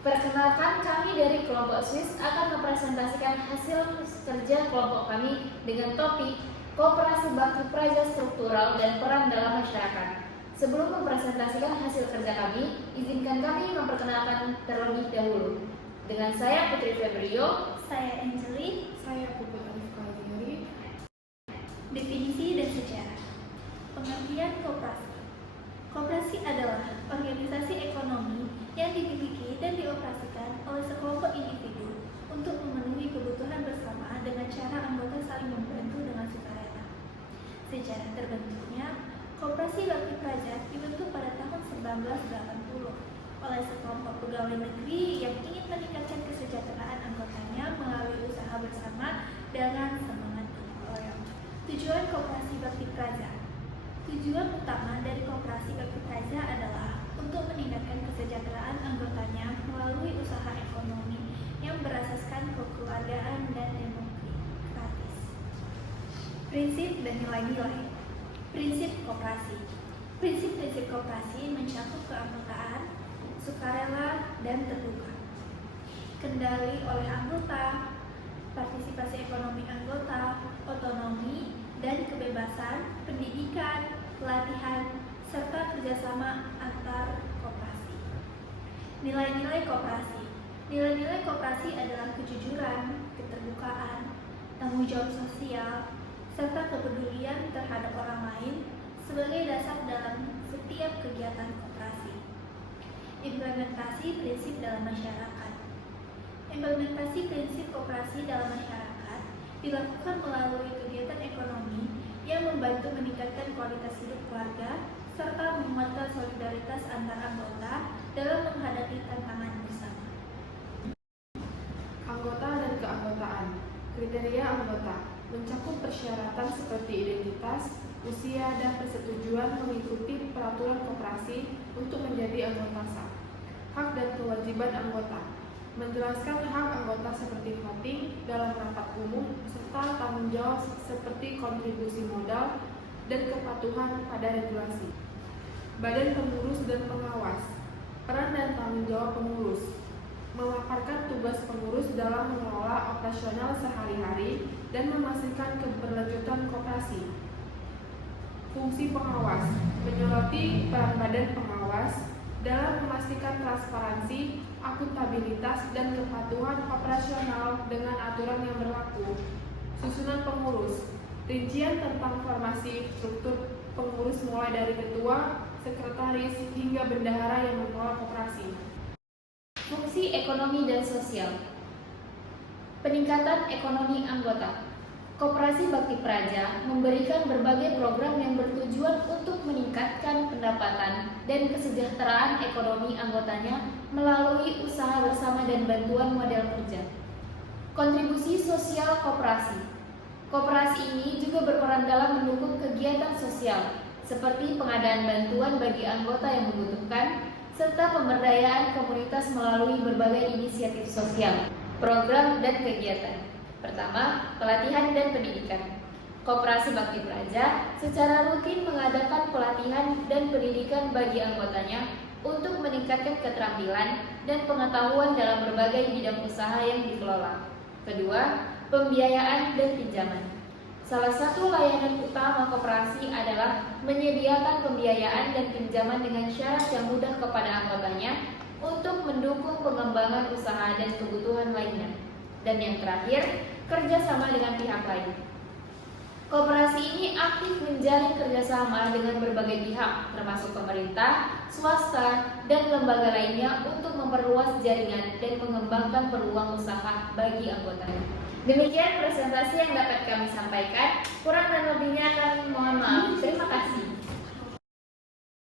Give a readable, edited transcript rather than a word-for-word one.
Perkenalkan, kami dari kelompok Swiss akan mempresentasikan hasil kerja kelompok kami dengan topik Koperasi Bakti Praja Struktural dan Peran dalam Masyarakat. Sebelum mempresentasikan hasil kerja kami, izinkan kami memperkenalkan terlebih dahulu. Dengan saya Putri Febrio, saya Angeli, saya Puput Alif Kaldiari. Definisi dan sejarah. Pengertian koperasi. Koperasi adalah organisasi ekonomi yang dimiliki dan dioperasikan oleh sekelompok individu untuk memenuhi kebutuhan bersama dengan cara anggota saling membantu dengan sukarela. Sejarah terbentuknya, Koperasi Bakti Praja dibentuk pada tahun 1980 oleh sekelompok pegawai negeri yang ingin meningkatkan kesejahteraan anggotanya melalui usaha bersama dengan semangat gotong royong. Tujuan Koperasi Bakti Praja. Tujuan utama dari Koperasi Bakti Praja adalah untuk meningkatkan kesejahteraan anggotanya melalui usaha ekonomi yang berasaskan kekeluargaan dan demokratis. Prinsip dan nilai-nilai. Prinsip koperasi. Prinsip-prinsip koperasi mencakup keanggotaan, sukarela, dan terbuka. Kendali oleh anggota, partisipasi ekonomi anggota, otonomi dan kebebasan, pendidikan, pelatihan, serta kerjasama antar koperasi. Nilai-nilai koperasi. Nilai-nilai koperasi adalah kejujuran, keterbukaan, tanggung jawab sosial, serta kepedulian terhadap orang lain sebagai dasar dalam setiap kegiatan koperasi. Implementasi prinsip dalam masyarakat. Implementasi prinsip koperasi dalam masyarakat dilakukan melalui kegiatan ekonomi yang membantu meningkatkan kualitas hidup keluarga serta menguatkan solidaritas antar anggota dalam menghadapi tantangan bersama. Anggota dan keanggotaan. Kriteria anggota mencakup persyaratan seperti identitas, usia, dan persetujuan mengikuti peraturan koperasi untuk menjadi anggota sah. Hak dan kewajiban anggota menjelaskan hak anggota seperti voting dalam rapat umum serta tanggung jawab seperti kontribusi modal dan kepatuhan pada regulasi. Badan pengurus dan pengawas. Peran dan tanggung jawab pengurus memaparkan tugas pengurus dalam mengelola operasional sehari-hari dan memastikan keberlanjutan koperasi. Fungsi pengawas menyoroti peran badan pengawas dalam memastikan transparansi, akuntabilitas, dan kepatuhan operasional dengan aturan yang berlaku. Susunan pengurus, rincian tentang formasi struktur pengurus mulai dari ketua, sekretaris, hingga bendahara yang mengelola koperasi. fungsi ekonomi dan sosial. Peningkatan ekonomi anggota. Koperasi Bakti Praja memberikan berbagai program yang bertujuan untuk meningkatkan pendapatan dan kesejahteraan ekonomi anggotanya melalui usaha bersama dan bantuan model kerja. Kontribusi sosial koperasi. Koperasi ini juga berperan dalam mendukung kegiatan sosial seperti pengadaan bantuan bagi anggota yang membutuhkan serta pemberdayaan komunitas melalui berbagai inisiatif sosial, program, dan kegiatan. Pertama, pelatihan dan pendidikan. Koperasi Bakti Praja secara rutin mengadakan pelatihan dan pendidikan bagi anggotanya untuk meningkatkan keterampilan dan pengetahuan dalam berbagai bidang usaha yang dikelola. Kedua, pembiayaan dan pinjaman. Salah satu layanan utama koperasi adalah menyediakan pembiayaan dan pinjaman dengan syarat yang mudah kepada anggotanya untuk mendukung pengembangan usaha dan kebutuhan lainnya. Dan yang terakhir, kerjasama dengan pihak lain. Koperasi ini aktif menjalin kerjasama dengan berbagai pihak, termasuk pemerintah, swasta, dan lembaga lainnya untuk memperluas jaringan dan mengembangkan peluang usaha bagi anggotanya. Demikian presentasi yang dapat kami sampaikan. Kurang dan lebihnya kami mohon maaf. Terima kasih.